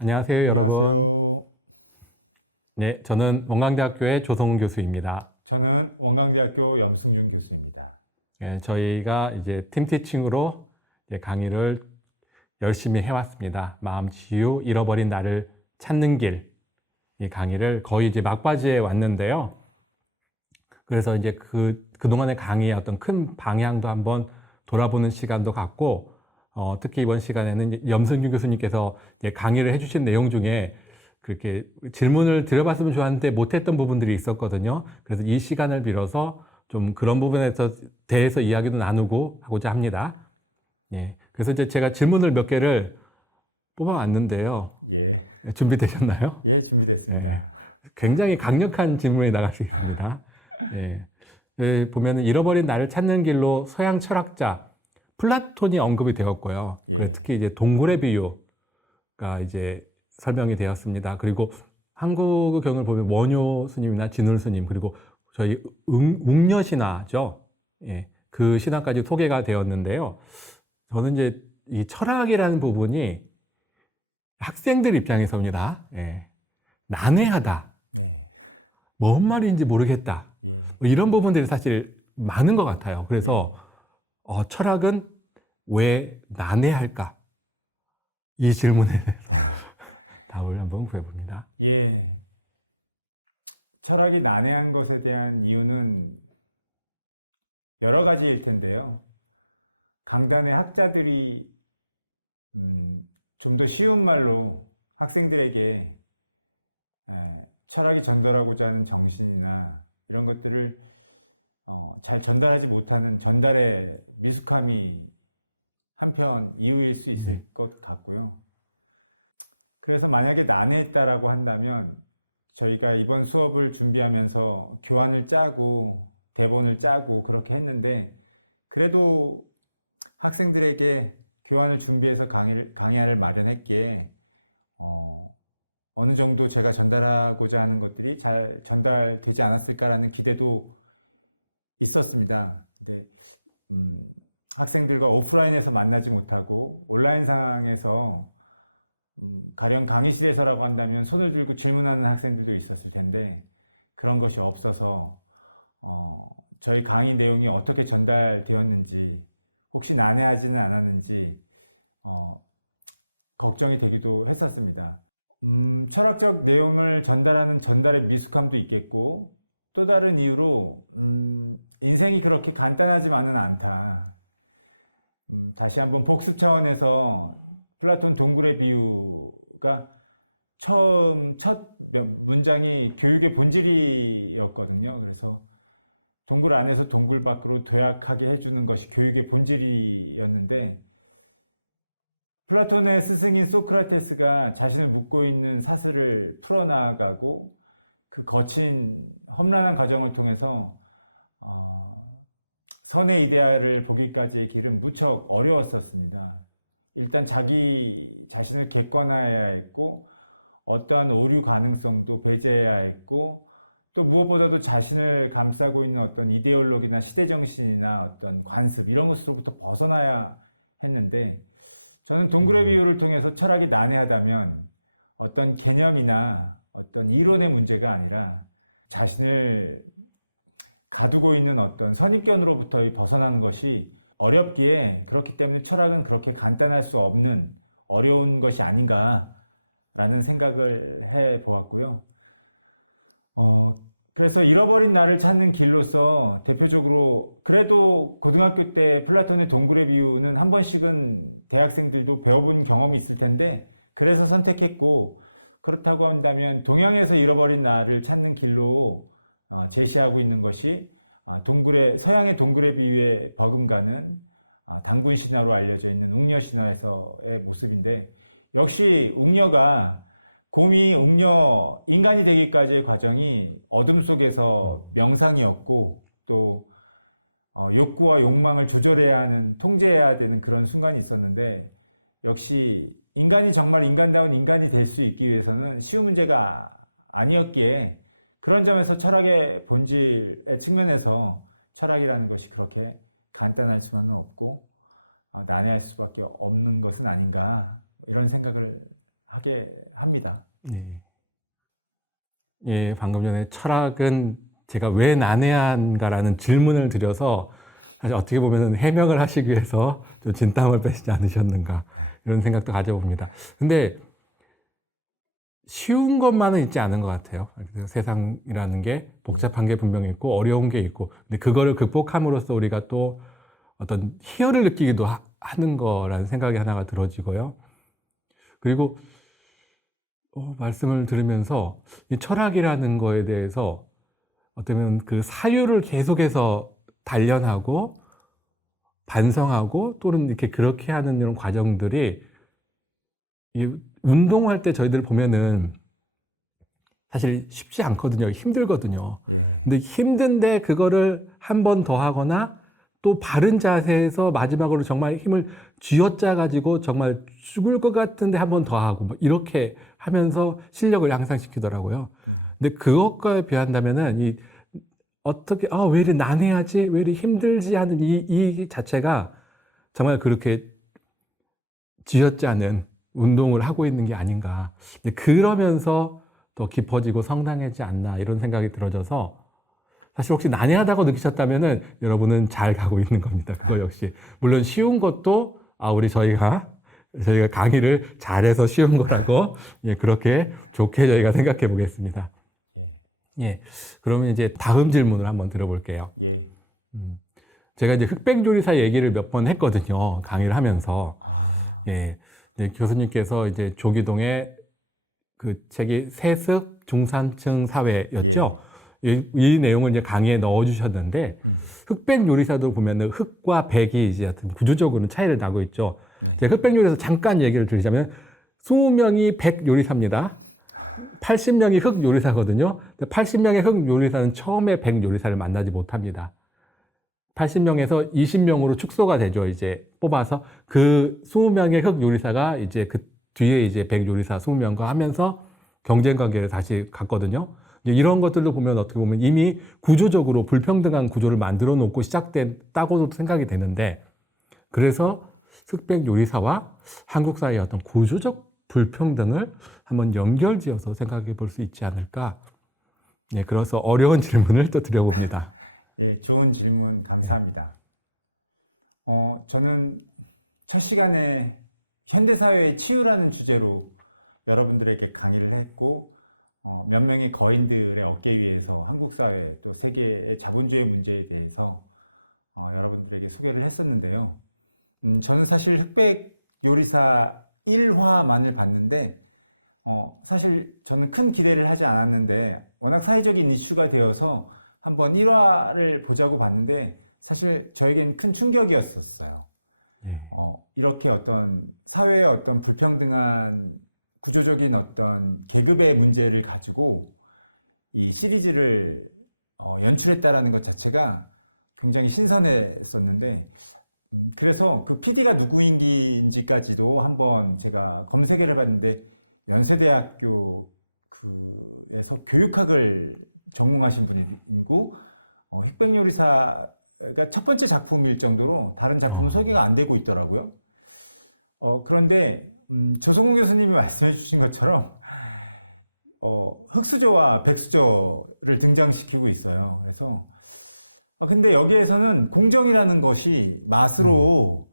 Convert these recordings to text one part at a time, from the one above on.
안녕하세요, 여러분. 안녕하세요. 네, 저는 원광대학교의 조성훈 교수입니다. 저는 원광대학교 염승준 교수입니다. 네, 저희가 이제 팀티칭으로 강의를 열심히 해왔습니다. 마음치유, 잃어버린 나를 찾는 길. 이 강의를 거의 이제 막바지에 왔는데요. 그래서 이제 그동안의 강의의 어떤 큰 방향도 한번 돌아보는 시간도 갖고, 특히 이번 시간에는 염승준 교수님께서 이제 강의를 해주신 내용 중에 그렇게 질문을 드려봤으면 좋았는데 못했던 부분들이 있었거든요. 그래서 이 시간을 빌어서 좀 그런 부분에 대해서 이야기도 나누고 하고자 합니다. 예. 그래서 이제 제가 질문을 몇 개를 뽑아왔는데요. 예. 준비되셨나요? 예, 준비됐습니다. 네. 굉장히 강력한 질문이 나가시겠습니다. 예. 예, 보면은 잃어버린 나를 찾는 길로 서양 철학자 플라톤이 언급이 되었고요. 예. 특히 이제 동굴의 비유가 이제 설명이 되었습니다. 그리고 한국 경을 보면 원효 스님이나 진울 스님, 그리고 저희 웅녀 신화죠. 예. 그 신화까지 소개가 되었는데요. 저는 이제 이 철학이라는 부분이 학생들 입장에서입니다. 예. 난해하다. 네. 뭔 말인지 모르겠다. 예. 이런 부분들이 사실 많은 것 같아요. 그래서 철학은 왜 난해할까? 이 질문에 대해서 답을 한번 구해봅니다. 예. 철학이 난해한 것에 대한 이유는 여러 가지일 텐데요. 강단의 학자들이 좀 더 쉬운 말로 학생들에게 철학이 전달하고자 하는 정신이나 이런 것들을 잘 전달하지 못하는 전달의 미숙함이 한편 이유일 수 있을 것 같고요. 그래서 만약에 난해했다라고 한다면 저희가 이번 수업을 준비하면서 교환을 짜고 대본을 짜고 그렇게 했는데 그래도 학생들에게 교환을 준비해서 강의를 마련했기에 어느 정도 제가 전달하고자 하는 것들이 잘 전달되지 않았을까라는 기대도 있었습니다. 근데 학생들과 오프라인에서 만나지 못하고 온라인 상황에서 가령 강의실에서라고 한다면 손을 들고 질문하는 학생들도 있었을 텐데 그런 것이 없어서 저희 강의 내용이 어떻게 전달되었는지 혹시 난해하지는 않았는지 걱정이 되기도 했었습니다. 철학적 내용을 전달하는 전달의 미숙함도 있겠고 또 다른 이유로 인생이 그렇게 간단하지만은 않다. 다시 한번 복습 차원에서 플라톤 동굴의 비유가 첫 문장이 교육의 본질이었거든요. 그래서 동굴 안에서 동굴 밖으로 도약하게 해주는 것이 교육의 본질이었는데 플라톤의 스승인 소크라테스가 자신을 묶고 있는 사슬을 풀어나가고 그 거친 험난한 과정을 통해서 선의 이데아를 보기까지의 길은 무척 어려웠었습니다. 일단 자기 자신을 객관화해야 했고 어떠한 오류 가능성도 배제해야 했고 또 무엇보다도 자신을 감싸고 있는 어떤 이데올로기나 시대정신이나 어떤 관습 이런 것으로부터 벗어나야 했는데 저는 동굴의 비유를 통해서 철학이 난해하다면 어떤 개념이나 어떤 이론의 문제가 아니라 자신을 가두고 있는 어떤 선입견으로부터 벗어나는 것이 어렵기에 그렇기 때문에 철학은 그렇게 간단할 수 없는 어려운 것이 아닌가라는 생각을 해 보았고요. 그래서 잃어버린 나를 찾는 길로서 대표적으로 그래도 고등학교 때 플라톤의 동굴의 비유는 한 번씩은 대학생들도 배워본 경험이 있을 텐데 그래서 선택했고 그렇다고 한다면 동양에서 잃어버린 나를 찾는 길로 제시하고 있는 것이 서양의 동굴의 비유에 버금가는 단군 신화로 알려져 있는 웅녀 신화에서의 모습인데, 역시 웅녀가 곰이 웅녀 인간이 되기까지의 과정이 어둠 속에서 명상이었고, 또 욕구와 욕망을 조절해야 하는, 통제해야 되는 그런 순간이 있었는데, 역시 인간이 정말 인간다운 인간이 될 수 있기 위해서는 쉬운 문제가 아니었기에, 그런 점에서 철학의 본질의 측면에서 철학이라는 것이 그렇게 간단할 수만은 없고 난해할 수밖에 없는 것은 아닌가, 이런 생각을 하게 합니다. 네. 예, 방금 전에 철학은 제가 왜 난해한가라는 질문을 드려서 사실 어떻게 보면 해명을 하시기 위해서 좀 진땀을 빼시지 않으셨는가, 이런 생각도 가져봅니다. 근데 쉬운 것만은 있지 않은 것 같아요. 세상이라는 게 복잡한 게 분명히 있고 어려운 게 있고, 근데 그거를 극복함으로써 우리가 또 어떤 희열을 느끼기도 하는 거라는 생각이 하나가 들어지고요. 그리고 말씀을 들으면서 이 철학이라는 거에 대해서 어쩌면 그 사유를 계속해서 단련하고 반성하고 또는 이렇게 그렇게 하는 이런 과정들이, 이 운동할 때 저희들 보면은 사실 쉽지 않거든요. 힘들거든요. 예. 근데 힘든데 그거를 한 번 더 하거나 또 바른 자세에서 마지막으로 정말 힘을 쥐어짜 가지고 정말 죽을 것 같은데 한 번 더 하고 뭐 이렇게 하면서 실력을 향상시키더라고요. 근데 그것과 비한다면은 이 어떻게 왜 이리 난해하지, 왜 이리 힘들지 하는 이 자체가 정말 그렇게 쥐어짜는 운동을 하고 있는 게 아닌가. 근데 그러면서 더 깊어지고 성장하지 않나, 이런 생각이 들어져서, 사실 혹시 난해하다고 느끼셨다면은 여러분은 잘 가고 있는 겁니다. 그거 역시. 물론 쉬운 것도 저희가 강의를 잘해서 쉬운 거라고 예, 그렇게 좋게 저희가 생각해 보겠습니다. 예. 예. 그러면 이제 다음 질문을 한번 들어볼게요. 예. 제가 이제 흑백요리사 얘기를 몇 번 했거든요. 강의를 하면서. 예. 네, 교수님께서 이제 조기동의 그 책이 세습 중산층 사회였죠. 이 내용을 이제 강의에 넣어주셨는데, 흑백 요리사도 보면은 흑과 백이 이제 하여튼 구조적으로는 차이를 나고 있죠. 네. 제가 흑백 요리사 잠깐 얘기를 드리자면, 20명이 백 요리사입니다. 80명이 흑 요리사거든요. 80명의 흑 요리사는 처음에 백 요리사를 만나지 못합니다. 80명에서 20명으로 축소가 되죠. 이제 뽑아서 그 20명의 흑 요리사가 이제 그 뒤에 이제 백 요리사 20명과 하면서 경쟁 관계를 다시 갔거든요. 이런 것들도 보면 어떻게 보면 이미 구조적으로 불평등한 구조를 만들어 놓고 시작됐다고도 생각이 되는데, 그래서 흑백 요리사와 한국 사회의 어떤 구조적 불평등을 한번 연결지어서 생각해 볼 수 있지 않을까. 네, 그래서 어려운 질문을 또 드려봅니다. 예, 좋은 질문 감사합니다. 저는 첫 시간에 현대사회의 치유라는 주제로 여러분들에게 강의를 했고, 몇 명의 거인들의 어깨 위에서 한국 사회 또 세계의 자본주의 문제에 대해서 여러분들에게 소개를 했었는데요. 저는 사실 흑백 요리사 1화만을 봤는데, 사실 저는 큰 기대를 하지 않았는데, 워낙 사회적인 이슈가 되어서 한번 1화를 보자고 봤는데, 사실 저에겐 큰 충격이었었어요. 이렇게 어떤 사회의 어떤 불평등한 구조적인 어떤 계급의 문제를 가지고 이 시리즈를 연출했다라는 것 자체가 굉장히 신선했었는데, 그래서 그 PD가 누구인지까지도 한번 제가 검색을 해봤는데, 연세대학교 에서 교육학을 전공하신 분이고, 흑백요리사가 첫 번째 작품일 정도로 다른 작품은 소개가 안 되고 있더라고요. 그런데 조성훈 교수님이 말씀해 주신 것처럼 흑수저와 백수저를 등장시키고 있어요. 그래서 근데 여기에서는 공정이라는 것이 맛으로,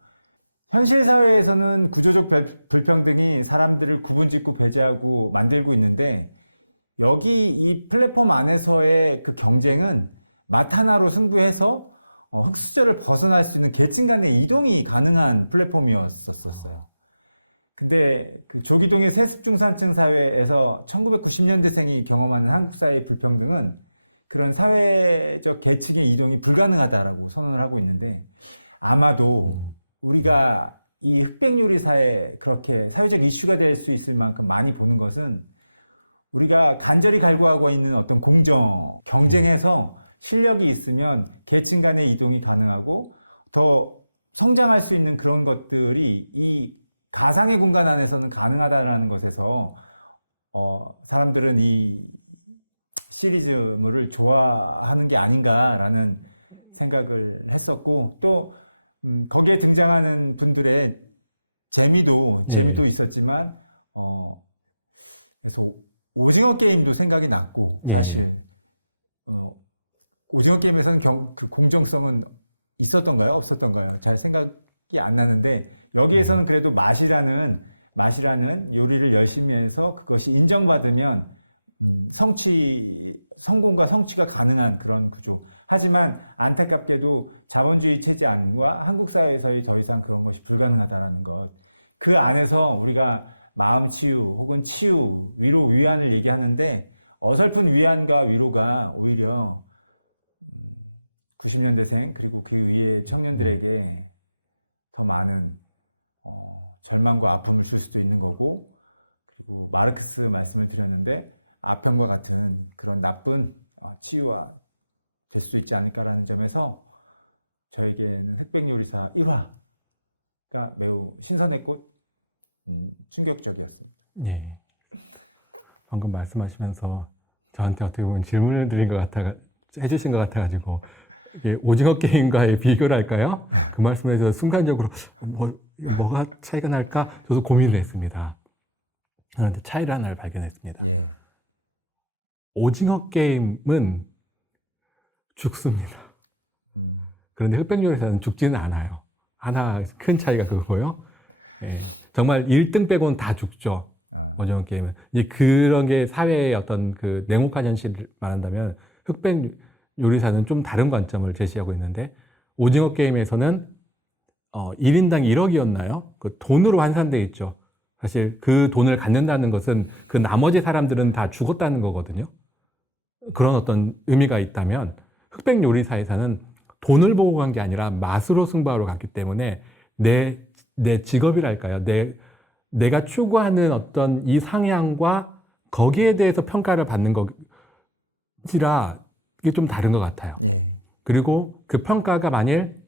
현실 사회에서는 구조적 불평등이 사람들을 구분짓고 배제하고 만들고 있는데, 여기 이 플랫폼 안에서의 그 경쟁은 맛 하나로 승부해서 흑수저를 벗어날 수 있는 계층 간의 이동이 가능한 플랫폼이었었어요. 근데 그 조기동의 세습중산층 사회에서 1990년대생이 경험하는 한국 사회의 불평등은 그런 사회적 계층의 이동이 불가능하다라고 선언을 하고 있는데, 아마도 우리가 이 흑백 요리사에 그렇게 사회적 이슈가 될 수 있을 만큼 많이 보는 것은 우리가 간절히 갈구하고 있는 어떤 공정, 경쟁에서 실력이 있으면 계층 간의 이동이 가능하고 더 성장할 수 있는 그런 것들이 이 가상의 공간 안에서는 가능하다라는 것에서 사람들은 이 시리즈물을 좋아하는 게 아닌가라는 생각을 했었고 또 거기에 등장하는 분들의 재미도 있었지만 그래서 오징어 게임도 생각이 났고 사실 오징어 게임에서는 그 공정성은 있었던가요? 없었던가요? 잘 생각이 안 나는데 여기에서는 그래도 맛이라는 요리를 열심히 해서 그것이 인정받으면 성공과 성취가 가능한 그런 구조. 하지만 안타깝게도 자본주의 체제 안과 한국 사회에서의 더 이상 그런 것이 불가능하다는 것. 그 안에서 우리가 마음 치유 혹은 치유, 위로, 위안을 얘기하는데 어설픈 위안과 위로가 오히려 90년대생 그리고 그 위의 청년들에게 더 많은 절망과 아픔을 줄 수도 있는 거고 그리고 마르크스 말씀을 드렸는데 아편과 같은 그런 나쁜 치유가 될 수도 있지 않을까라는 점에서 저에게는 흑백요리사 1화가 매우 신선했고 충격적이었습니다. 예. 방금 말씀하시면서 저한테 어떻게 보면 질문을 드린 것 해주신 것 같아가지고 이게 오징어 게임과의 비교랄까요? 그 말씀을 해서 순간적으로 뭐가 차이가 날까? 저도 고민을 했습니다. 그런데 차이를 하나를 발견했습니다. 예. 오징어 게임은 죽습니다. 그런데 흑백요리사는 죽지는 않아요. 하나 큰 차이가 그거고요. 예. 정말 1등 빼고는 다 죽죠. 오징어 게임은. 이제 그런 게 사회의 어떤 그 냉혹한 현실을 말한다면 흑백요리사는 좀 다른 관점을 제시하고 있는데 오징어 게임에서는 1인당 1억이었나요? 그 돈으로 환산돼 있죠. 사실 그 돈을 갖는다는 것은 그 나머지 사람들은 다 죽었다는 거거든요. 그런 어떤 의미가 있다면 흑백 요리사에서는 돈을 보고 간 게 아니라 맛으로 승부하러 갔기 때문에 내 직업이랄까요? 내가 추구하는 어떤 이 상향과 거기에 대해서 평가를 받는 것이라 이게 좀 다른 것 같아요. 예. 그리고 그 평가가 만일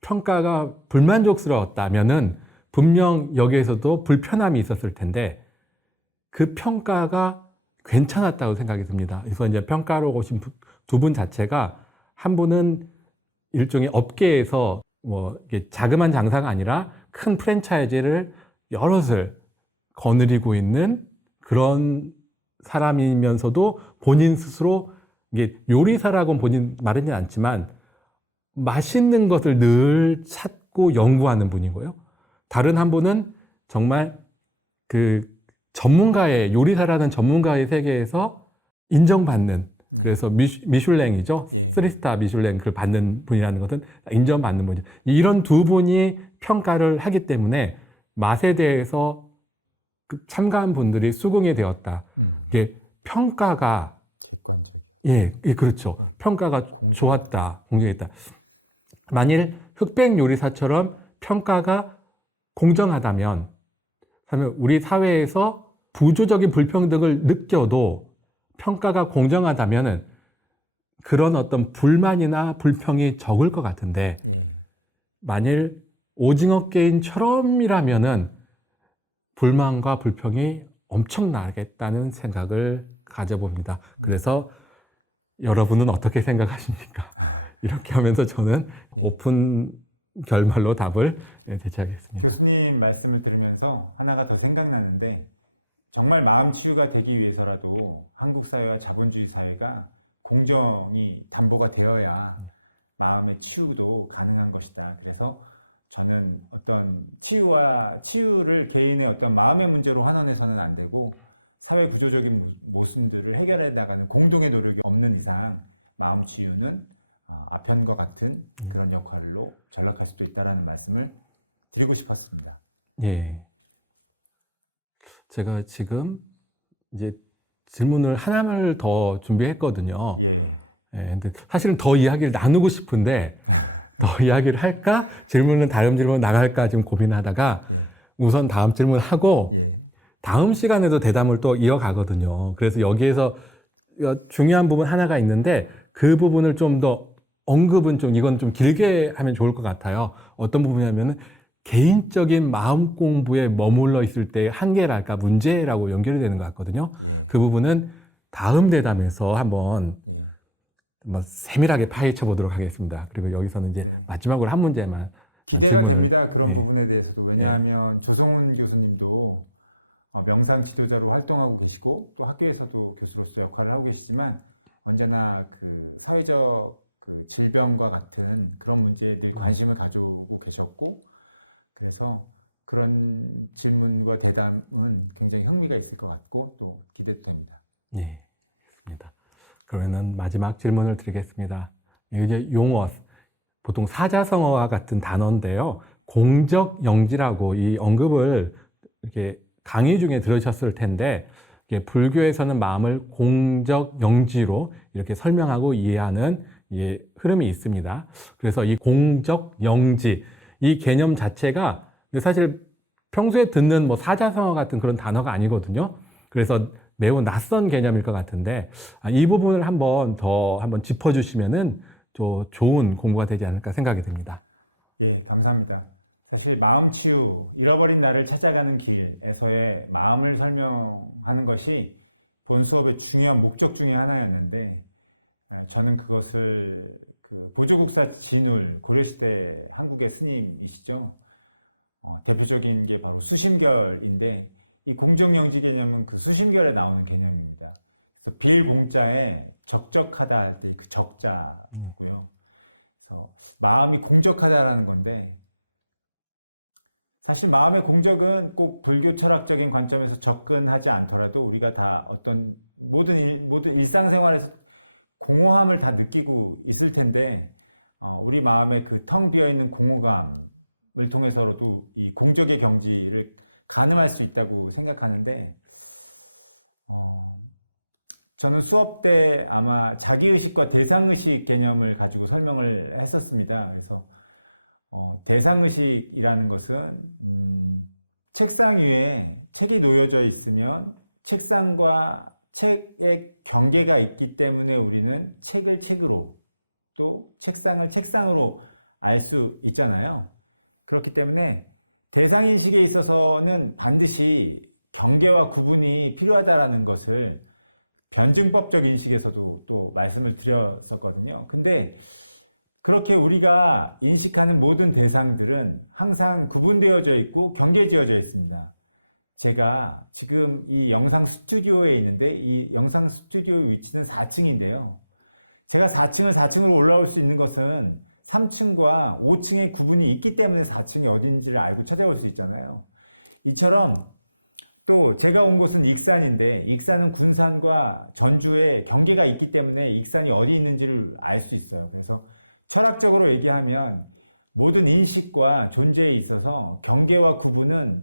평가가 불만족스러웠다면은 분명 여기에서도 불편함이 있었을 텐데 그 평가가 괜찮았다고 생각이 듭니다. 그래서 이제 평가로 오신 두 분 자체가 한 분은 일종의 업계에서 뭐 이게 자그마한 장사가 아니라 큰 프랜차이즈를 여럿을 거느리고 있는 그런 사람이면서도 본인 스스로 이게 요리사라고는 본인 말하지 않지만 맛있는 것을 늘 찾고 연구하는 분이고요. 다른 한 분은 정말 그 전문가의 요리사라는 전문가의 세계에서 인정받는 그래서 미슐랭이죠. 예. 3스타 미슐랭 그걸 받는 분이라는 것은 인정받는 분이죠. 이런 두 분이 평가를 하기 때문에 맛에 대해서 참가한 분들이 수긍이 되었다. 이게 평가가 객관적이요. 예, 그렇죠. 평가가 좋았다, 공정했다. 만일 흑백 요리사처럼 평가가 공정하다면, 우리 사회에서 부조적인 불평등을 느껴도 평가가 공정하다면은 그런 어떤 불만이나 불평이 적을 것 같은데, 만일 오징어 게임처럼이라면은 불만과 불평이 엄청나겠다는 생각을 가져봅니다. 그래서 여러분은 어떻게 생각하십니까? 이렇게 하면서 저는 오픈 결말로 답을 대체하겠습니다. 교수님 말씀을 들으면서 하나가 더 생각나는데 정말 마음 치유가 되기 위해서라도 한국 사회와 자본주의 사회가 공정이 담보가 되어야 마음의 치유도 가능한 것이다. 그래서 저는 어떤 치유를 개인의 어떤 마음의 문제로 환원해서는 안 되고 사회 구조적인 모순들을 해결해 나가는 공동의 노력이 없는 이상 마음 치유는 아편과 같은 그런 역할로 전락할 수도 있다라는 말씀을 드리고 싶었습니다. 예. 제가 지금 이제 질문을 하나를 더 준비했거든요. 예. 근데 사실은 더 이야기를 나누고 싶은데 더 이야기를 할까? 다른 질문 나갈까 지금 고민하다가 예. 우선 다음 질문 하고 예. 다음 시간에도 대담을 또 이어가거든요. 그래서 여기에서 중요한 부분 하나가 있는데 그 부분을 좀 더 언급은 이건 좀 길게 하면 좋을 것 같아요. 어떤 부분이냐면은 개인적인 마음 공부에 머물러 있을 때의 한계랄까 문제라고 연결이 되는 것 같거든요. 예. 그 부분은 다음 대담에서 한번 예. 세밀하게 파헤쳐 보도록 하겠습니다. 그리고 여기서는 이제 네. 마지막으로 한 문제만 기대가 질문을- 됩니다. 그런 네. 부분에 대해서도. 왜냐하면 조성훈 교수님도 명상 지도자로 활동하고 계시고 또 학교에서도 교수로서 역할을 하고 계시지만 언제나 그 사회적 그 질병과 같은 그런 문제에 늘 관심을 가지고 계셨고 그래서 그런 질문과 대담은 굉장히 흥미가 있을 것 같고 또 기대도 됩니다. 예, 입니다. 그러면은 마지막 질문을 드리겠습니다. 이제 용어, 보통 사자성어와 같은 단어인데요. 공적영지라고 이 언급을 이렇게 강의 중에 들으셨을 텐데, 이게 불교에서는 마음을 공적영지로 이렇게 설명하고 이해하는 흐름이 있습니다. 그래서 이 공적영지, 이 개념 자체가 사실 평소에 듣는 사자성어 같은 그런 단어가 아니거든요. 그래서 매우 낯선 개념일 것 같은데 이 부분을 한번 짚어주시면은 좀 좋은 공부가 되지 않을까 생각이 듭니다. 예, 감사합니다. 사실 마음 치유, 잃어버린 나를 찾아가는 길에서의 마음을 설명하는 것이 본 수업의 중요한 목적 중에 하나였는데 저는 그것을 그 보조국사 진울 고려시대 한국의 스님이시죠. 대표적인 게 바로 수심결인데 이 공적영지 개념은 그 수심결에 나오는 개념입니다. 그래서 빌공자에 적적하다 할 때 그 적자고요. 그래서 마음이 공적하다라는 건데 사실 마음의 공적은 꼭 불교 철학적인 관점에서 접근하지 않더라도 우리가 다 어떤 모든 일상생활에서 공허함을 다 느끼고 있을 텐데 우리 마음의 그 텅 비어있는 공허감을 통해서로도 이 공적의 경지를 가늠할 수 있다고 생각하는데 저는 수업 때 아마 자기의식과 대상의식 개념을 가지고 설명을 했었습니다. 그래서 대상의식이라는 것은 책상 위에 책이 놓여져 있으면 책상과 책의 경계가 있기 때문에 우리는 책을 책으로 또 책상을 책상으로 알 수 있잖아요. 그렇기 때문에 대상인식에 있어서는 반드시 경계와 구분이 필요하다는 것을 변증법적 인식에서도 또 말씀을 드렸었거든요. 근데 그렇게 우리가 인식하는 모든 대상들은 항상 구분되어져 있고 경계지어져 있습니다. 제가 지금 이 영상 스튜디오에 있는데 이 영상 스튜디오의 위치는 4층인데요. 제가 4층으로 올라올 수 있는 것은 3층과 5층의 구분이 있기 때문에 4층이 어딘지를 알고 찾아올 수 있잖아요. 이처럼 또 제가 온 곳은 익산인데 익산은 군산과 전주에 경계가 있기 때문에 익산이 어디 있는지를 알 수 있어요. 그래서 철학적으로 얘기하면 모든 인식과 존재에 있어서 경계와 구분은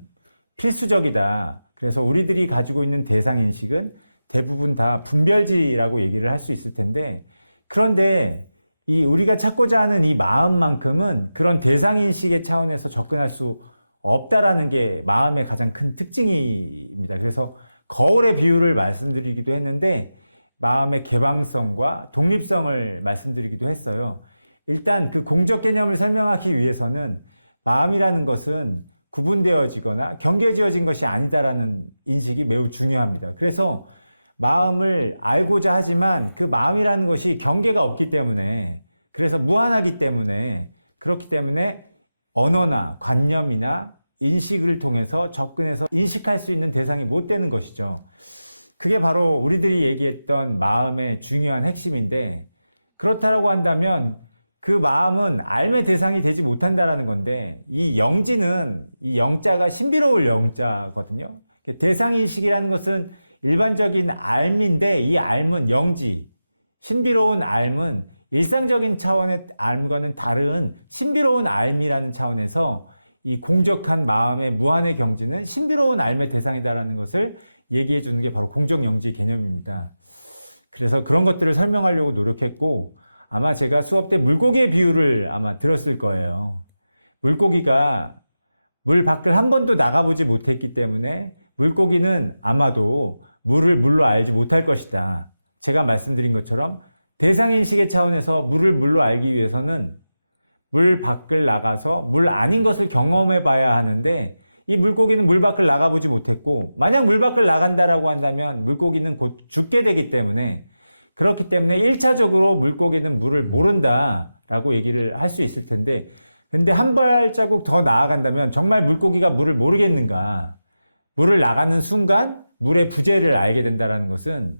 필수적이다. 그래서 우리들이 가지고 있는 대상인식은 대부분 다 분별지라고 얘기를 할 수 있을 텐데 그런데 이 우리가 찾고자 하는 이 마음만큼은 그런 대상인식의 차원에서 접근할 수 없다라는 게 마음의 가장 큰 특징입니다. 그래서 거울의 비유를 말씀드리기도 했는데 마음의 개방성과 독립성을 말씀드리기도 했어요. 일단 그 공적 개념을 설명하기 위해서는 마음이라는 것은 구분되어지거나 경계지어진 것이 아니다라는 인식이 매우 중요합니다. 그래서 마음을 알고자 하지만 그 마음이라는 것이 경계가 없기 때문에 그래서 무한하기 때문에 그렇기 때문에 언어나 관념이나 인식을 통해서 접근해서 인식할 수 있는 대상이 못 되는 것이죠. 그게 바로 우리들이 얘기했던 마음의 중요한 핵심인데 그렇다고 한다면 그 마음은 알매 대상이 되지 못한다라는 건데 이 영지는 이 영자가 신비로울 영자거든요. 대상인식이라는 것은 일반적인 알미인데 이 알은 영지, 신비로운 알은 일상적인 차원의 알과는 다른 신비로운 알미라는 차원에서 이 공적한 마음의 무한의 경지는 신비로운 알의 대상이다라는 것을 얘기해 주는 게 바로 공적영지 개념입니다. 그래서 그런 것들을 설명하려고 노력했고 아마 제가 수업 때 물고기의 비유를 아마 들었을 거예요. 물고기가 물 밖을 한 번도 나가보지 못했기 때문에 물고기는 아마도 물을 물로 알지 못할 것이다. 제가 말씀드린 것처럼 대상인식의 차원에서 물을 물로 알기 위해서는 물 밖을 나가서 물 아닌 것을 경험해 봐야 하는데, 이 물고기는 물 밖을 나가보지 못했고, 만약 물 밖을 나간다라고 한다면 물고기는 곧 죽게 되기 때문에, 그렇기 때문에 1차적으로 물고기는 물을 모른다라고 얘기를 할 수 있을 텐데, 근데 한 발자국 더 나아간다면 정말 물고기가 물을 모르겠는가? 물을 나가는 순간 물의 부재를 알게 된다는 것은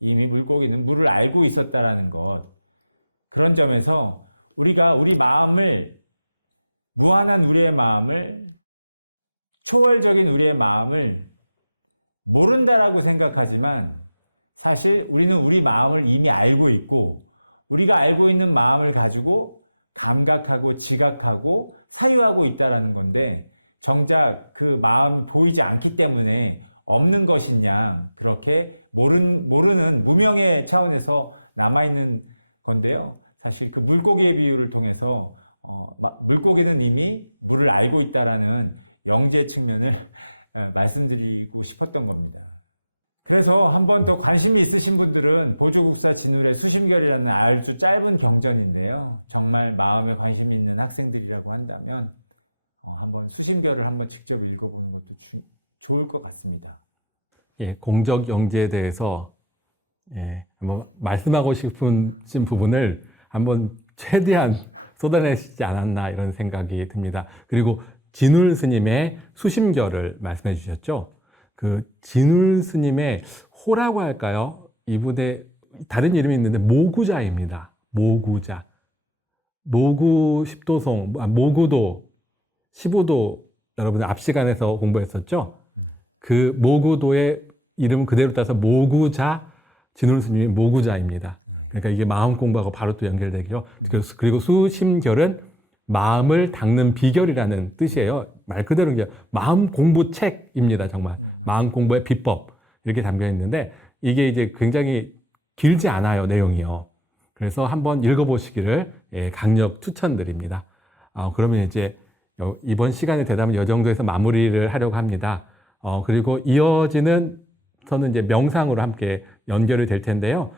이미 물고기는 물을 알고 있었다라는 것. 그런 점에서 우리가 우리 마음을, 무한한 우리의 마음을, 초월적인 우리의 마음을 모른다라고 생각하지만 사실 우리는 우리 마음을 이미 알고 있고, 우리가 알고 있는 마음을 가지고 감각하고 지각하고 사유하고 있다라는 건데, 정작 그 마음이 보이지 않기 때문에 없는 것인 양 그렇게 모르는 무명의 차원에서 남아있는 건데요. 사실 그 물고기의 비유를 통해서 물고기는 이미 물을 알고 있다라는 영재 측면을 말씀드리고 싶었던 겁니다. 그래서 한번 더 관심이 있으신 분들은 보조국사 진울의 수심결이라는 아주 짧은 경전인데요. 정말 마음에 관심이 있는 학생들이라고 한다면 한번 수심결을 한번 직접 읽어보는 것도 좋을 것 같습니다. 예, 공적 영재에 대해서 한번 말씀하고 싶은 부분을 한번 최대한 쏟아내시지 않았나 이런 생각이 듭니다. 그리고 진울 스님의 수심결을 말씀해 주셨죠. 그 진울 스님의 호라고 할까요? 이분의 다른 이름이 있는데 모구자입니다. 모구자. 모구 10도송, 모구도 15도 여러분 앞 시간에서 공부했었죠? 그 모구도의 이름 그대로 따서 모구자, 진울 스님이 모구자입니다. 그러니까 이게 마음 공부하고 바로 또 연결되죠. 그리고 수심결은 마음을 닦는 비결이라는 뜻이에요. 말 그대로 이제 마음 공부 책입니다. 정말 마음 공부의 비법 이렇게 담겨 있는데, 이게 이제 굉장히 길지 않아요, 내용이요. 그래서 한번 읽어보시기를 강력 추천드립니다. 그러면 이제 이번 시간의 대담은 이 정도에서 마무리를 하려고 합니다. 그리고 이어지는 저는 이제 명상으로 함께 연결이 될 텐데요.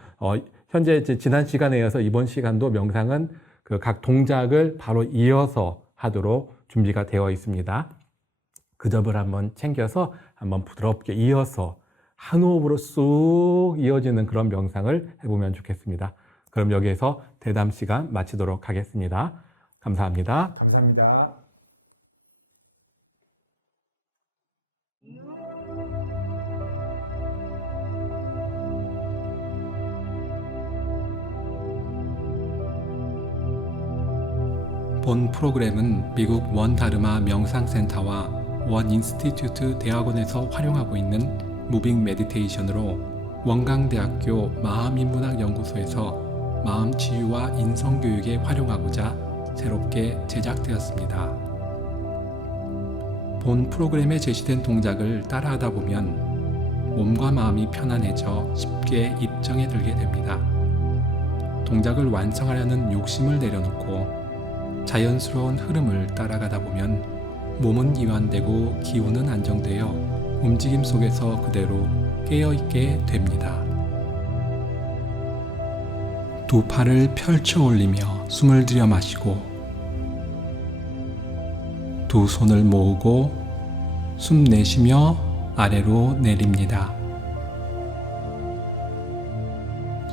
현재 이제 지난 시간에 이어서 이번 시간도 명상은 그 각 동작을 바로 이어서 하도록 준비가 되어 있습니다. 그 점을 한번 챙겨서 한번 부드럽게 이어서 한 호흡으로 쑥 이어지는 그런 명상을 해보면 좋겠습니다. 그럼 여기에서 대담 시간 마치도록 하겠습니다. 감사합니다. 감사합니다. 본 프로그램은 미국 원 다르마 명상센터와 원 인스티튜트 대학원에서 활용하고 있는 무빙 메디테이션으로 원광대학교 마음인문학연구소에서 마음 치유와 인성교육에 활용하고자 새롭게 제작되었습니다. 본 프로그램에 제시된 동작을 따라하다 보면 몸과 마음이 편안해져 쉽게 입정에 들게 됩니다. 동작을 완성하려는 욕심을 내려놓고 자연스러운 흐름을 따라가다 보면 몸은 이완되고 기운은 안정되어 움직임 속에서 그대로 깨어있게 됩니다. 두 팔을 펼쳐 올리며 숨을 들여 마시고 두 손을 모으고 숨 내쉬며 아래로 내립니다.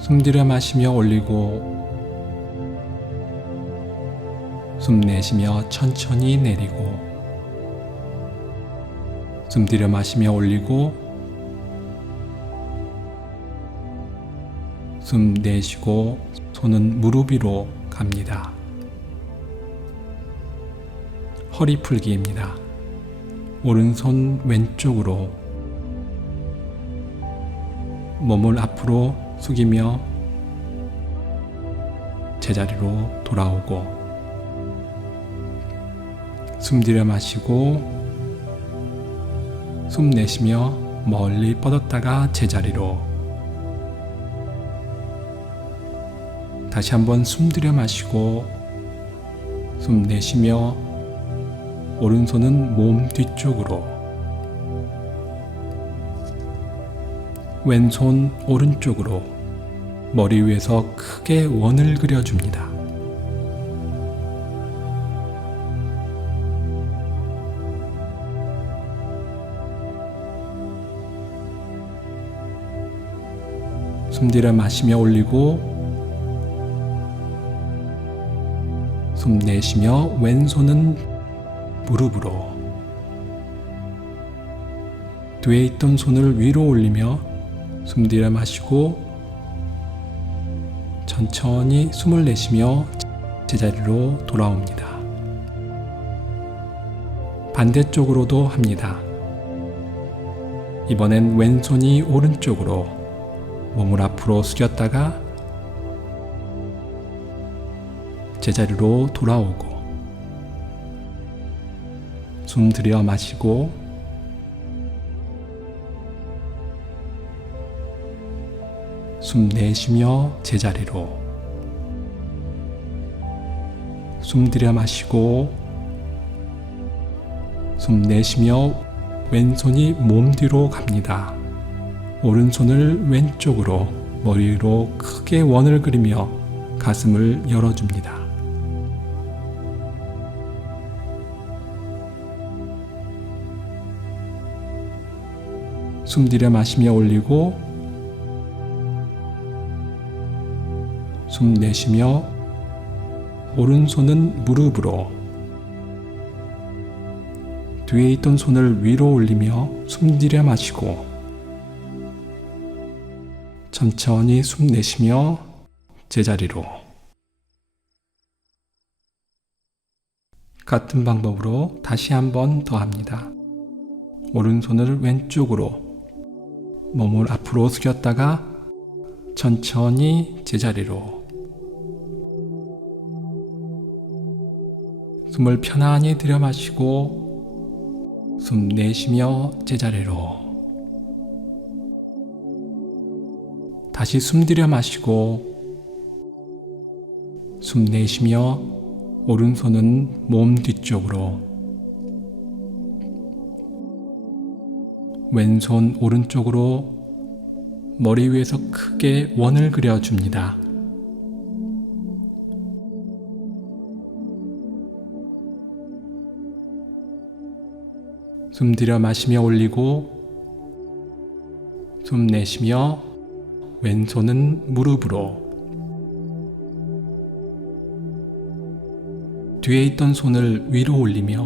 숨 들여 마시며 올리고 숨 내쉬며 천천히 내리고 숨 들여 마시며 올리고 숨 내쉬고 손은 무릎 위로 갑니다. 허리 풀기입니다. 오른손 왼쪽으로 몸을 앞으로 숙이며 제자리로 돌아오고 숨 들여 마시고 숨 내쉬며 멀리 뻗었다가 제자리로 다시 한번 숨 들여 마시고 숨 내쉬며 오른손은 몸 뒤쪽으로, 왼손 오른쪽으로 머리 위에서 크게 원을 그려줍니다. 숨 들여 마시며 올리고 숨 내쉬며 왼손은 무릎으로, 뒤에 있던 손을 위로 올리며 숨 들여 마시고 천천히 숨을 내쉬며 제자리로 돌아옵니다. 반대쪽으로도 합니다. 이번엔 왼손이 오른쪽으로 몸을 앞으로 숙였다가 제자리로 돌아오고 숨 들여 마시고 숨 내쉬며 제자리로, 숨 들여 마시고 숨 내쉬며 왼손이 몸 뒤로 갑니다. 오른손을 왼쪽으로 머리 위로 크게 원을 그리며 가슴을 열어줍니다. 숨 들여 마시며 올리고 숨 내쉬며 오른손은 무릎으로, 뒤에 있던 손을 위로 올리며 숨 들여 마시고 천천히 숨 내쉬며 제자리로. 같은 방법으로 다시 한 번 더 합니다. 오른손을 왼쪽으로 몸을 앞으로 숙였다가 천천히 제자리로. 숨을 편안히 들여 마시고 숨 내쉬며 제자리로. 다시 숨 들여 마시고 숨 내쉬며 오른손은 몸 뒤쪽으로, 왼손 오른쪽으로 머리 위에서 크게 원을 그려줍니다. 숨 들여 마시며 올리고 숨 내쉬며 왼손은 무릎으로, 뒤에 있던 손을 위로 올리며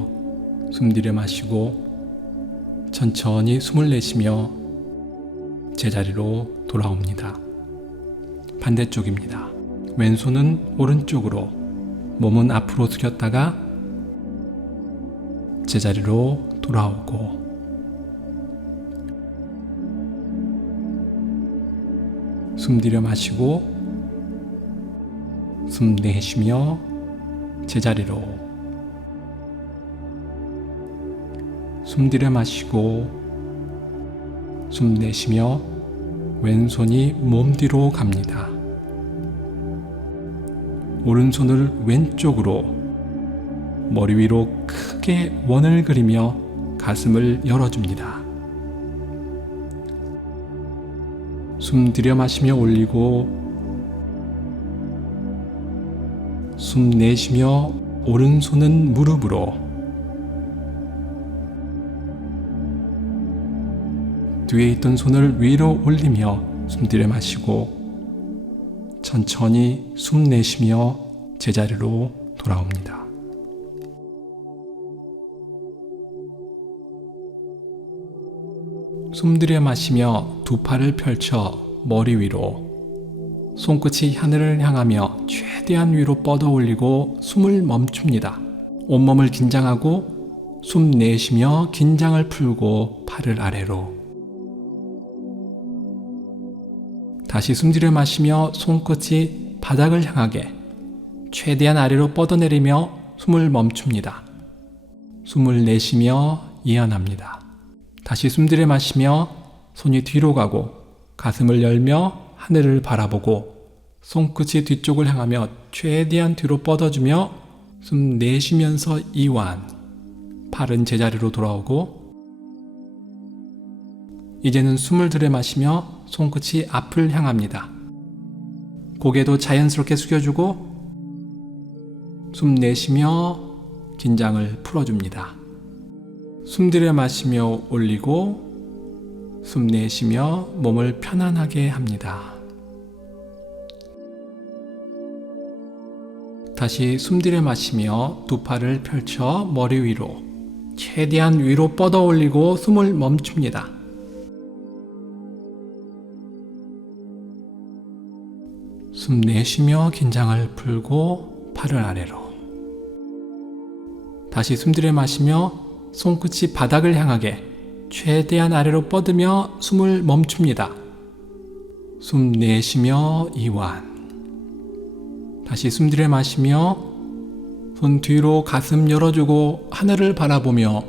숨 들여 마시고 천천히 숨을 내쉬며 제자리로 돌아옵니다. 반대쪽입니다. 왼손은 오른쪽으로 몸은 앞으로 숙였다가 제자리로 돌아오고 숨 들여 마시고 숨 내쉬며 제자리로, 숨 들여 마시고 숨 내쉬며 왼손이 몸 뒤로 갑니다. 오른손을 왼쪽으로 머리 위로 크게 원을 그리며 가슴을 열어줍니다. 숨 들여 마시며 올리고 숨 내쉬며 오른손은 무릎으로, 뒤에 있던 손을 위로 올리며 숨 들여 마시고 천천히 숨 내쉬며 제자리로 돌아옵니다. 숨 들여 마시며 두 팔을 펼쳐 머리 위로, 손끝이 하늘을 향하며 최대한 위로 뻗어 올리고 숨을 멈춥니다. 온몸을 긴장하고 숨 내쉬며 긴장을 풀고 팔을 아래로. 다시 숨 들여 마시며 손끝이 바닥을 향하게 최대한 아래로 뻗어내리며 숨을 멈춥니다. 숨을 내쉬며 이완합니다. 다시 숨 들여 마시며 손이 뒤로 가고 가슴을 열며 하늘을 바라보고 손끝이 뒤쪽을 향하며 최대한 뒤로 뻗어주며 숨 내쉬면서 이완. 팔은 제자리로 돌아오고 이제는 숨을 들이마시며 손끝이 앞을 향합니다. 고개도 자연스럽게 숙여주고 숨 내쉬며 긴장을 풀어줍니다. 숨 들이마시며 올리고 숨 내쉬며 몸을 편안하게 합니다. 다시 숨 들이마시며 두 팔을 펼쳐 머리 위로 최대한 위로 뻗어 올리고 숨을 멈춥니다. 숨 내쉬며 긴장을 풀고 팔을 아래로. 다시 숨 들이마시며 손끝이 바닥을 향하게 최대한 아래로 뻗으며 숨을 멈춥니다. 숨 내쉬며 이완. 다시 숨 들이마시며 손 뒤로 가슴 열어주고 하늘을 바라보며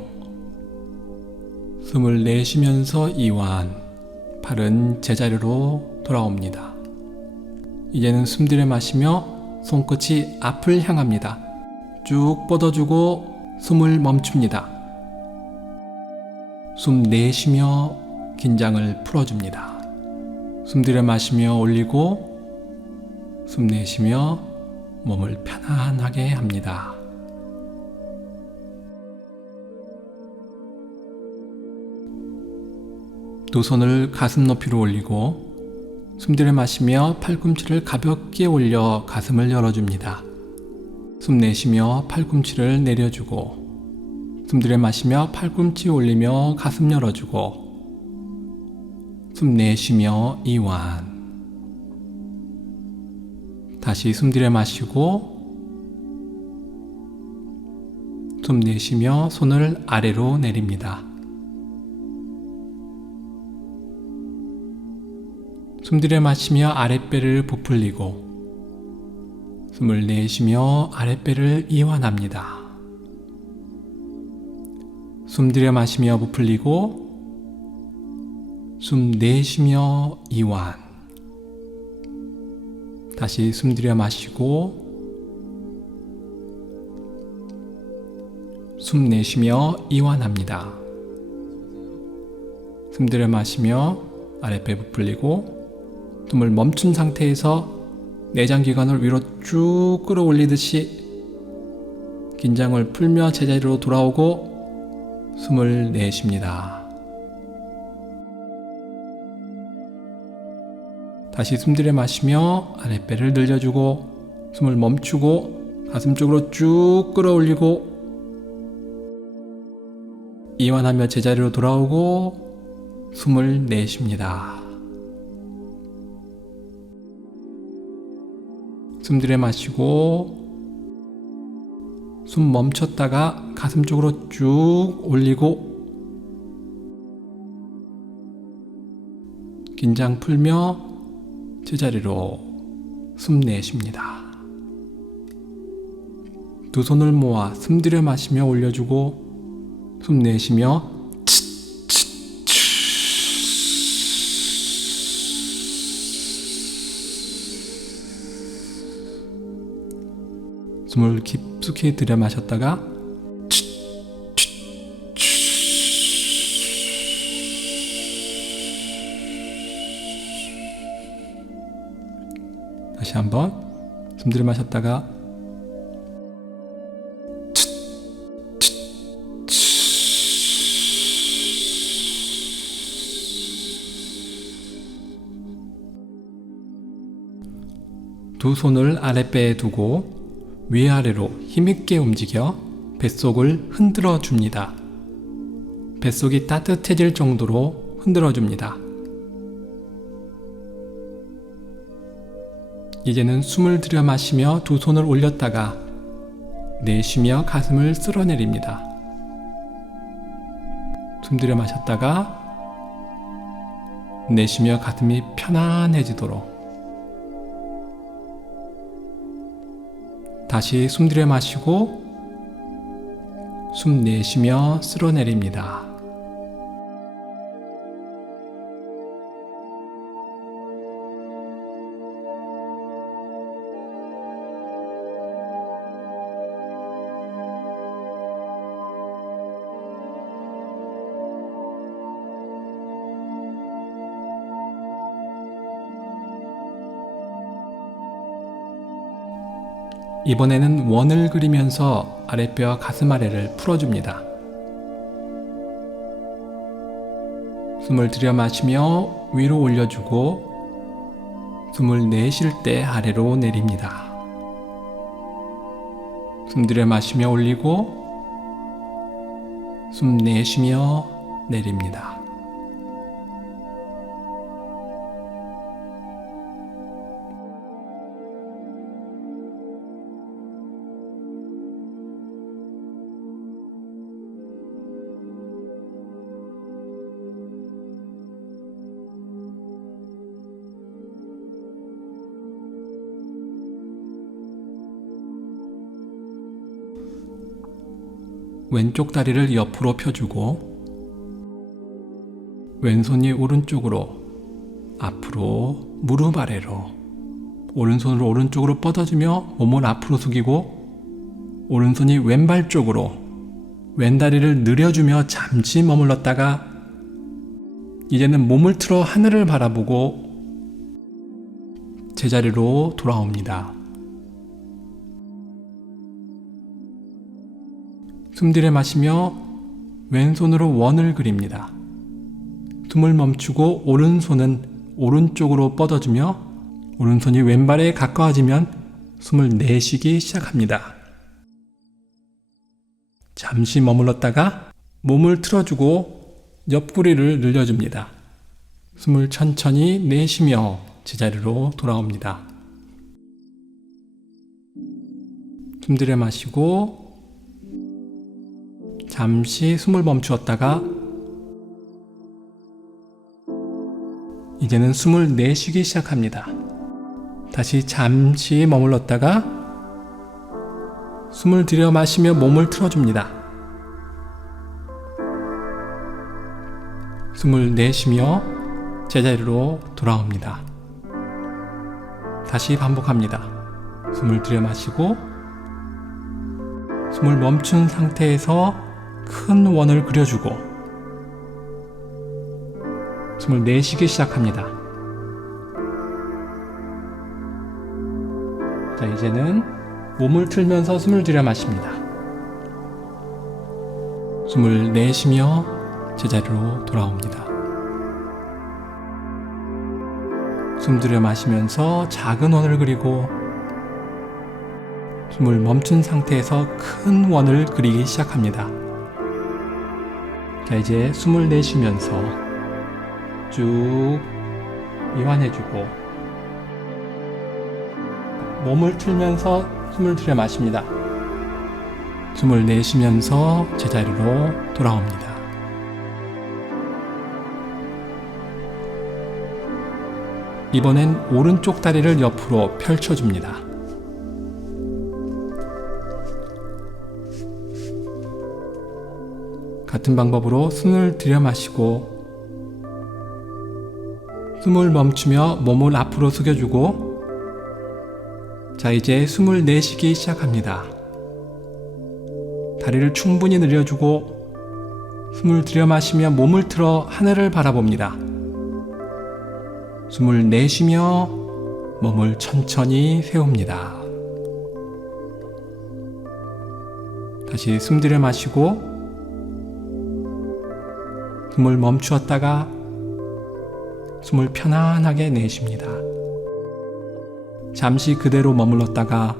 숨을 내쉬면서 이완. 팔은 제자리로 돌아옵니다. 이제는 숨 들이마시며 손끝이 앞을 향합니다. 쭉 뻗어주고 숨을 멈춥니다. 숨 내쉬며 긴장을 풀어줍니다. 숨 들이마시며 올리고 숨 내쉬며 몸을 편안하게 합니다. 두 손을 가슴 높이로 올리고 숨 들이마시며 팔꿈치를 가볍게 올려 가슴을 열어줍니다. 숨 내쉬며 팔꿈치를 내려주고 숨 들이마시며 팔꿈치 올리며 가슴 열어주고 숨 내쉬며 이완. 다시 숨 들이마시고 숨 내쉬며 손을 아래로 내립니다. 숨 들이마시며 아랫배를 부풀리고 숨을 내쉬며 아랫배를 이완합니다. 숨 들이마시며 부풀리고 숨 내쉬며 이완. 다시 숨 들이마시고 숨 내쉬며 이완합니다. 숨 들이마시며 아랫배 부풀리고 숨을 멈춘 상태에서 내장기관을 위로 쭉 끌어올리듯이 긴장을 풀며 제자리로 돌아오고 숨을 내쉽니다. 다시 숨 들이마시며 아랫배를 늘려주고 숨을 멈추고 가슴 쪽으로 쭉 끌어올리고 이완하며 제자리로 돌아오고 숨을 내쉽니다. 숨 들이마시고 숨 멈췄다가 가슴 쪽으로 쭉 올리고 긴장 풀며 제자리로 숨 내쉽니다. 두 손을 모아 숨 들이마시며 올려주고 숨 내쉬며 숨을 깊숙이 들이마셨다가 다시 한번 숨 들이마셨다가 두 손을 아랫배에 두고 위아래로 힘있게 움직여 뱃속을 흔들어 줍니다. 뱃속이 따뜻해질 정도로 흔들어 줍니다. 이제는 숨을 들여마시며 두 손을 올렸다가 내쉬며 가슴을 쓸어내립니다. 숨 들여마셨다가 내쉬며 가슴이 편안해지도록 다시 숨 들여마시고 숨 내쉬며 쓸어내립니다. 이번에는 원을 그리면서 아랫배와 가슴 아래를 풀어줍니다. 숨을 들여 마시며 위로 올려주고 숨을 내쉴 때 아래로 내립니다. 숨 들여 마시며 올리고 숨 내쉬며 내립니다. 왼쪽 다리를 옆으로 펴주고 왼손이 오른쪽으로 앞으로 무릎 아래로 오른손으로 오른쪽으로 뻗어주며 몸을 앞으로 숙이고 오른손이 왼발 쪽으로 왼다리를 늘여주며 잠시 머물렀다가 이제는 몸을 틀어 하늘을 바라보고 제자리로 돌아옵니다. 숨 들여 마시며 왼손으로 원을 그립니다. 숨을 멈추고 오른손은 오른쪽으로 뻗어주며 오른손이 왼발에 가까워지면 숨을 내쉬기 시작합니다. 잠시 머물렀다가 몸을 틀어주고 옆구리를 늘려줍니다. 숨을 천천히 내쉬며 제자리로 돌아옵니다. 숨 들여 마시고 잠시 숨을 멈추었다가 이제는 숨을 내쉬기 시작합니다. 다시 잠시 머물렀다가 숨을 들여 마시며 몸을 틀어줍니다. 숨을 내쉬며 제자리로 돌아옵니다. 다시 반복합니다. 숨을 들여 마시고 숨을 멈춘 상태에서 큰 원을 그려주고 숨을 내쉬기 시작합니다. 자, 이제는 몸을 틀면서 숨을 들여 마십니다. 숨을 내쉬며 제자리로 돌아옵니다. 숨 들여 마시면서 작은 원을 그리고 숨을 멈춘 상태에서 큰 원을 그리기 시작합니다. 자, 이제 숨을 내쉬면서 쭉 이완해주고 몸을 틀면서 숨을 들여 마십니다. 숨을 내쉬면서 제자리로 돌아옵니다. 이번엔 오른쪽 다리를 옆으로 펼쳐줍니다. 같은 방법으로 숨을 들여 마시고 숨을 멈추며 몸을 앞으로 숙여주고 자, 이제 숨을 내쉬기 시작합니다. 다리를 충분히 늘려주고 숨을 들여 마시며 몸을 틀어 하늘을 바라봅니다. 숨을 내쉬며 몸을 천천히 세웁니다. 다시 숨 들여 마시고 숨을 멈추었다가 숨을 편안하게 내쉽니다. 잠시 그대로 머물렀다가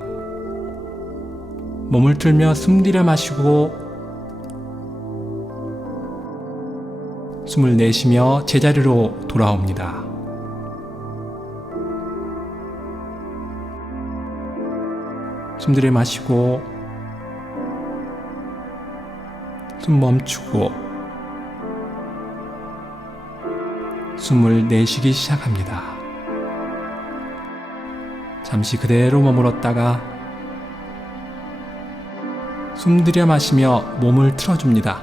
몸을 틀며 숨 들여 마시고 숨을 내쉬며 제자리로 돌아옵니다. 숨 들여 마시고 숨 멈추고 숨을 내쉬기 시작합니다. 잠시 그대로 머물렀다가 숨 들여 마시며 몸을 틀어줍니다.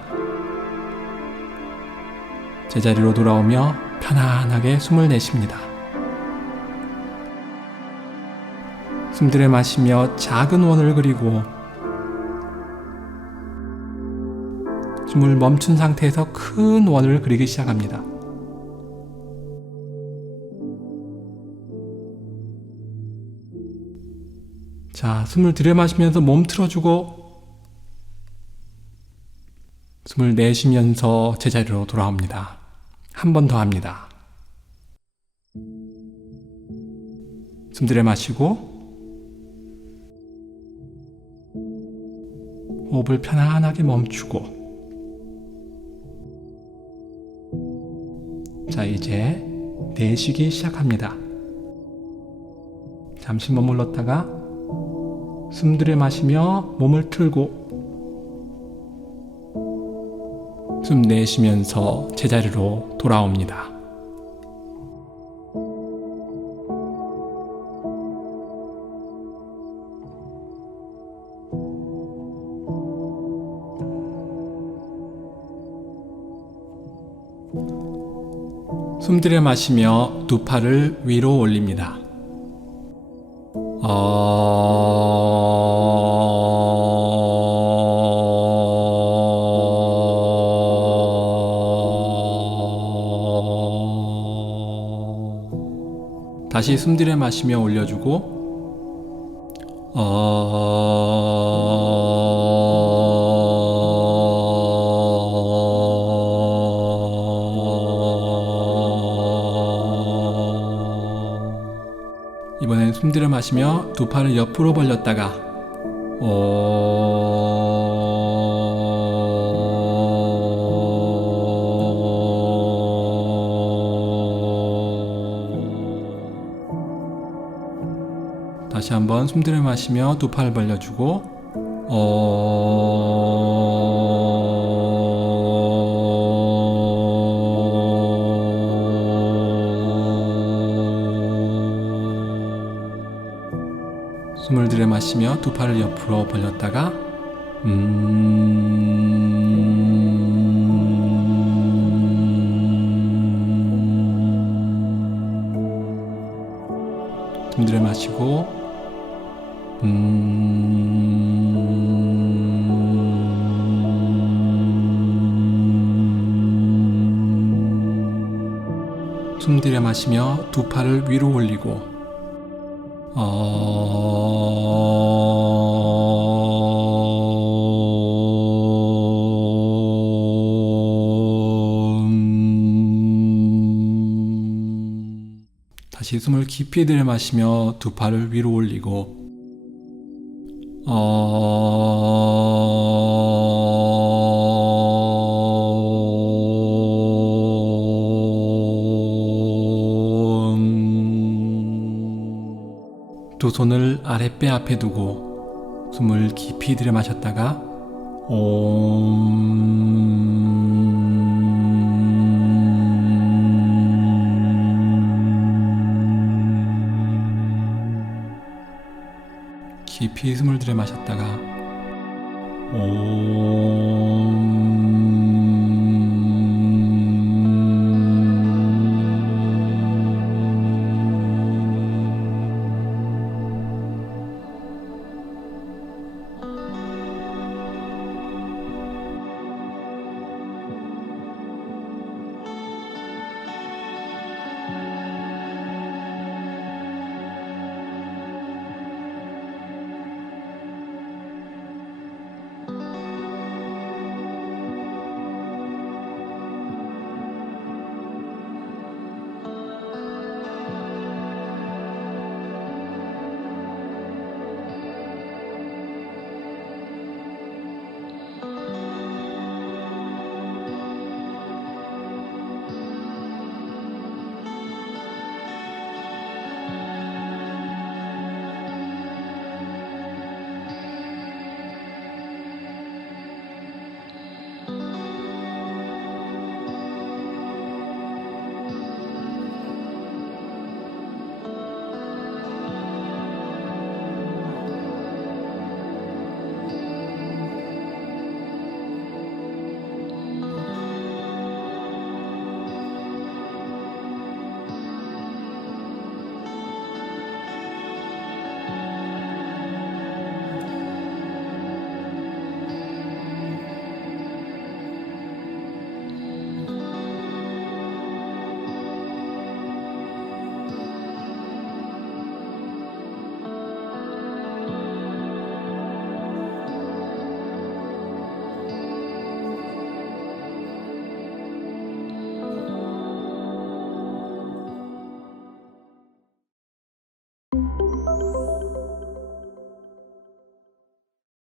제자리로 돌아오며 편안하게 숨을 내쉽니다. 숨 들여 마시며 작은 원을 그리고 숨을 멈춘 상태에서 큰 원을 그리기 시작합니다. 자, 숨을 들이마시면서 몸 틀어주고 숨을 내쉬면서 제자리로 돌아옵니다. 한 번 더 합니다. 숨 들이마시고 호흡을 편안하게 멈추고 자, 이제 내쉬기 시작합니다. 잠시 머물렀다가 숨 들이마시며 몸을 틀고 숨 내쉬면서 제자리로 돌아옵니다. 숨 들이마시며 두 팔을 위로 올립니다. 다시 숨 들이마시며 올려주고 이번엔 숨 들이마시며 두 팔을 옆으로 벌렸다가 다시 한번 숨 들이마시며 두 팔을 벌려주고 숨을 들이마시며 두 팔을 옆으로 벌렸다가 숨 들이마시고 숨 들이마시며 두 팔을 위로 올리고 다시 숨을 깊이 들이마시며 두 팔을 위로 올리고 두 손을 아랫배 앞에 두고 숨을 깊이 들이마셨다가 깊이 숨을 들이마셨다가